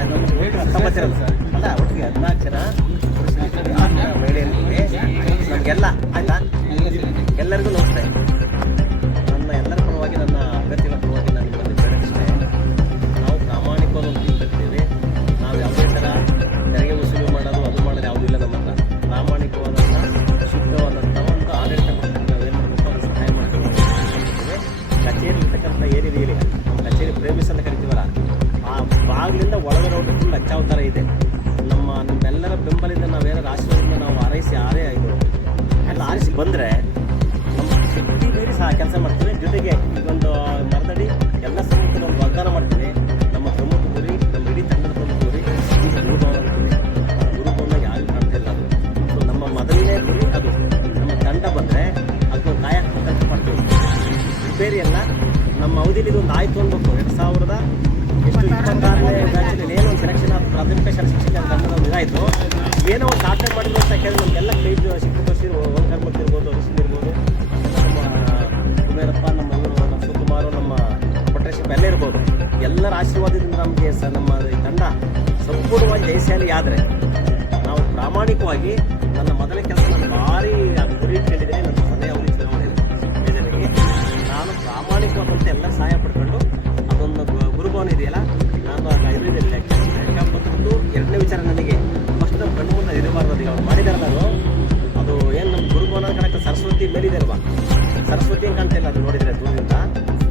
19 ಅಲ್ಲ ಒಟ್ಟಿಗೆ 14 ಜನ ಮಹಿಳೆಯರಿಗೆ ನಮಗೆಲ್ಲ ಆಯ್ತಾ. ಎಲ್ಲರಿಗೂ ನಮಸ್ತೆ. ನನ್ನ ಎಲ್ಲರ ಪರವಾಗಿ, ನನ್ನ ಅಭ್ಯರ್ಥಿಗಳ ಪರವಾಗಿ ನಾನು ನಿಮ್ಮಲ್ಲಿ ಬೇಡಷ್ಟೇ, ನಾವು ಪ್ರಾಮಾಣಿಕವಾದ ಒಂದು ಕಟ್ತೀವಿ. ನಾವು ಯಾವುದೇ ಥರ ತೆರಿಗೆ ವಸೂಲಿ ಮಾಡೋದು ಅದು ಮಾಡೋದು ಯಾವುದೂ ಇಲ್ಲ. ನಮ್ಮ ಹತ್ರ ಪ್ರಾಮಾಣಿಕವಾದಂಥ ಶುದ್ಧವಾದಂಥ ಒಂದು ಆಡಳಿತ ನಾವೇನು ಮಾಡಬೇಕು ಅದು ಸಹಾಯ ಮಾಡ್ತೀವಿ. ಕಚೇರಿ ಇರ್ತಕ್ಕಂಥ ಏನಿದೆ ಹೇಳಿ, ಕಚೇರಿ ಪ್ರೇಮಿಸ್ ಅಂತ ಕರಿತೀವಲ್ಲ, ಆ ಬಾಗಿಲಿಂದ ಒಳಗಡೆ ಹೋಗಿ ಫುಲ್ ಅಚ್ಚಾವತಾರ ಇದೆ. ನಿಮ್ಮೆಲ್ಲರ ಬೆಂಬಲಿಂದ ನಾವೇನಾರು ಆಶೀರ್ವಾದದಿಂದ ನಾವು ಆರೈಸಿ ಎಲ್ಲ ಆರಿಸಿ ಬಂದರೆ ನಮ್ಮ ಶಕ್ತಿ ಮೀರಿ ಸಹ ಕೆಲಸ ಮಾಡ್ತೀವಿ. ಜೊತೆಗೆ ಒಂದು ಮರದಡಿ ಎಲ್ಲ ಸಮಯಕ್ಕೆ ಒಂದು ವಾಗ್ದಾನ ಮಾಡ್ತೀವಿ. ನಮ್ಮ ಪ್ರಮುಖ ಗುರಿ, ನಮ್ಮ ಇಡೀ ತಂಡದ ಪ್ರಮುಖ ಗುರಿ ಗುರುಭವನ ಗುರಿ. ಗುರುಭವನ ಯಾರು ಕಾಣ್ತಿಲ್ಲ ಅದು. ಸೊ ನಮ್ಮ ಮೊದಲನೇ ಗುರಿ ಅದು. ನಮ್ಮ ತಂಡ ಬಂದರೆ ಅದನ್ನು ಕಾಯಕ ಕೆಲಸ ಮಾಡ್ತೀವಿ. ಬೇರೆ ಎಲ್ಲ ನಮ್ಮ ಅವಧಿಯಲ್ಲಿ ಇದೊಂದು ಆಯಿತು ಅನ್ಬೇಕು. 2026ನೇ ಬ್ಯಾಚಲ್ಲಿ ಏನೋ ಒಂದು ಸೆಲೆಕ್ಷನ್ ಆದ ಪ್ರಾಥಮಿಕ ಶಾಲಾ ಶಿಕ್ಷಕರ ತಂಡದ ಇದಾಯಿತು. ಏನೋ ಒಂದು ಸಾಧನೆ ಮಾಡಿದ್ರು ಅಂತ ಕೇಳಿದ್ರೆ ನಮಗೆಲ್ಲ ಕೈಜ್ ಶಿಕ್ಷಕರು ಓಂಕಾರ್ ಇರ್ಬೋದು, ಋಷಿ ಇರ್ಬೋದು, ನಮ್ಮ ಕುಬೇರಪ್ಪ, ನಮ್ಮ ಇವರು ಶಿವಕುಮಾರ್, ನಮ್ಮ ಪಟ್ರೇಶಪ್ಪ ಎಲ್ಲ ಇರ್ಬೋದು. ಎಲ್ಲರ ಆಶೀರ್ವಾದದಿಂದ ನಮಗೆ ನಮ್ಮ ತಂಡ ಸಂಪೂರ್ಣವಾಗಿ ಜಯಶಾಲಿ ಆದರೆ ನಾವು ಪ್ರಾಮಾಣಿಕವಾಗಿ ನನ್ನ ಮೊದಲ ಕೆಲಸ ನಾನು ಭಾರಿ ಗುರಿ ಇಟ್ಕೊಂಡಿದ್ದೀನಿ. ನನ್ನ ಕೊನೆಯ ಅವಧಿ ಚುನಾವಣೆಯಲ್ಲಿ ನಾನು ಪ್ರಾಮಾಣಿಕವಾದಂಥ ಎಲ್ಲ ಸಹಾಯ ಪಡ್ಕೊಂಡು ಅದೊಂದು ಗುರುಭವನ ಇದೆಯಲ್ಲ, ನಾನು ಇದರಲ್ಲಿ ಬಂದ್ಬಿಟ್ಟು ಎರಡನೇ ವಿಚಾರ ನನಗೆ ಫಸ್ಟ್ ನಮ್ಮ ಕಣ್ಣು ಮುಂದೆ ಇರಬಾರ್ದು. ಈಗ ಅವ್ರು ಮಾಡಿದಾರಲ್ಲ ಅದು ಏನು ನಮ್ಮ ಗುರುಭವನ ಕಣಕ್ಕೆ ಸರಸ್ವತಿ ಮೇಲಿದೆ ಅಲ್ವಾ, ಸರಸ್ವತಿ ಅಂತ ಕಾಣ್ತಿಲ್ಲ ಅದು ನೋಡಿದರೆ ದೂರದಿಂದ.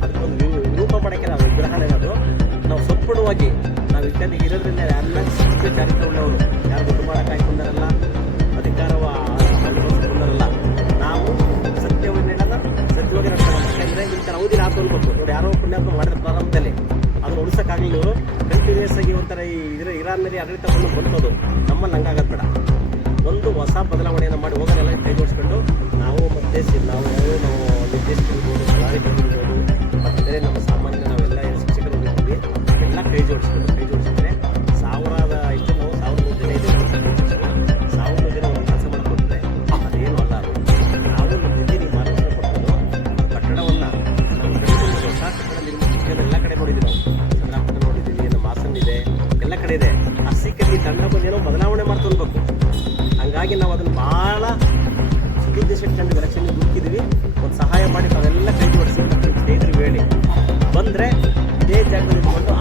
ಅದಕ್ಕೊಂದು ವಿರೂಪ ಮಾಡೋಕ್ಕೆ ನಾವು ವಿಗ್ರಹನೇ ಅದು. ನಾವು ಸಂಪೂರ್ಣವಾಗಿ ನಾವು ಇತ್ಯಾದಿ ಇರೋದ್ರಿಂದ ಎಲ್ಲ ಚಾರಿತ್ರ ಉಳ್ಳವರು, ಯಾರು ದುಡ್ಡು ಮಾಡೋಕೆ ಹಾಕೊಂಡಾರಲ್ಲ, ಅಧಿಕಾರವ ಬಂದರಲ್ಲ, ನಾವು ಸತ್ಯವನ್ನೆಲ್ಲ ಸತ್ಯವಾಗಿ ನಡ್ಕೊಂಡು. ಯಾಕೆಂದರೆ ಇಂಥ ಅವಧಿ ಆತು ಅನ್ಬೇಕು ನೋಡಿ. ಯಾರೋ ಪುಣ್ಯಾತ್ಮ ಮಾಡಿದ ಪ್ರಾರಂಭದಲ್ಲಿ ಅದನ್ನು ಉಳಿಸೋಕ್ಕಾಗಲಿಲ್ಲ. ಇವರು ಕಂಟಿನ್ಯೂಸ್ ಆಗಿ ಒಂಥರ ಇರಾನ್ನಲ್ಲಿ ಆಡಳಿತ ಬಂದೋದು. ನಮ್ಮಲ್ಲಿ ಹಂಗಾಗದು ಬೇಡ. ಒಂದು ಹೊಸ ಬದಲಾವಣೆಯನ್ನು ಮಾಡಿ ಹೋಗೋನೆಲ್ಲ ಕೈ ಜೋಡಿಸ್ಕೊಂಡು ನಾವು ಮತ್ತೆ ನಾವು ನಿರ್ದೇಶಕರಿರ್ಬೋದು, ಕಲಾವಿದರಿರ್ಬೋದು, ಮತ್ತು ನಮ್ಮ ಸಾಮಾನ್ಯ ನಾವೆಲ್ಲ ಶಿಕ್ಷಕರು ಇರ್ತೀವಿ, ಎಲ್ಲ ಕೈ ಜೋಡಿಸಿದ್ರೆ ಸಾವಿರದ ಇಷ್ಟು ನಾವು 1,100 ಜನ ಇದೆ. 1,000 ಜನ ಒಂದು ಕೆಲಸ ಮಾಡಿಕೊಟ್ರೆ ಅದೇನು ಅಲ್ಲ. ನಾವು ನಮ್ಮ ನಿಧಿ ಮಾರ್ಗದರ್ಶನ ಕೊಡ್ಬೋದು. ಕಟ್ಟಡವನ್ನು ನಾವು ಹೊಸ ಕಟ್ಟಡ ನಿರ್ಮಿಸಿದ ಎಲ್ಲ ಕಡೆ ನೋಡಿದ್ದೀವಿ. ನಾವು ಚಂದ್ರಾಪುರ ನೋಡಿದ್ದೀವಿ, ನಮ್ಮ ಹಾಸನ ಇದೆ, ಎಲ್ಲ ಕಡೆ ಇದೆ. ಆ ಸಿಕ್ಕಲ್ಲಿ ತಂಡ ಬಂದೇನೋ ಬದಲಾವಣೆ ಮಾಡ್ಕೊಳ್ಬೇಕು. ಹಂಗಾಗಿ ನಾವು ಅದನ್ನು ಭಾಳ ಸುದುದ್ದೇಶ ಇಟ್ಕೊಂಡು ಎಲೆಕ್ಷನ್ಗೆ ದುಡುಕಿದ್ದೀವಿ. ಒಂದು ಸಹಾಯ ಮಾಡಿ ತಾವೆಲ್ಲ ಕೈ ಜೋಡಿಸಿ ಸ್ನೇಹಿತರಿಗೆ ಹೇಳಿ ಬಂದರೆ ಇದೇ ಜಾಗದಲ್ಲಿ ಇಟ್ಕೊಂಡು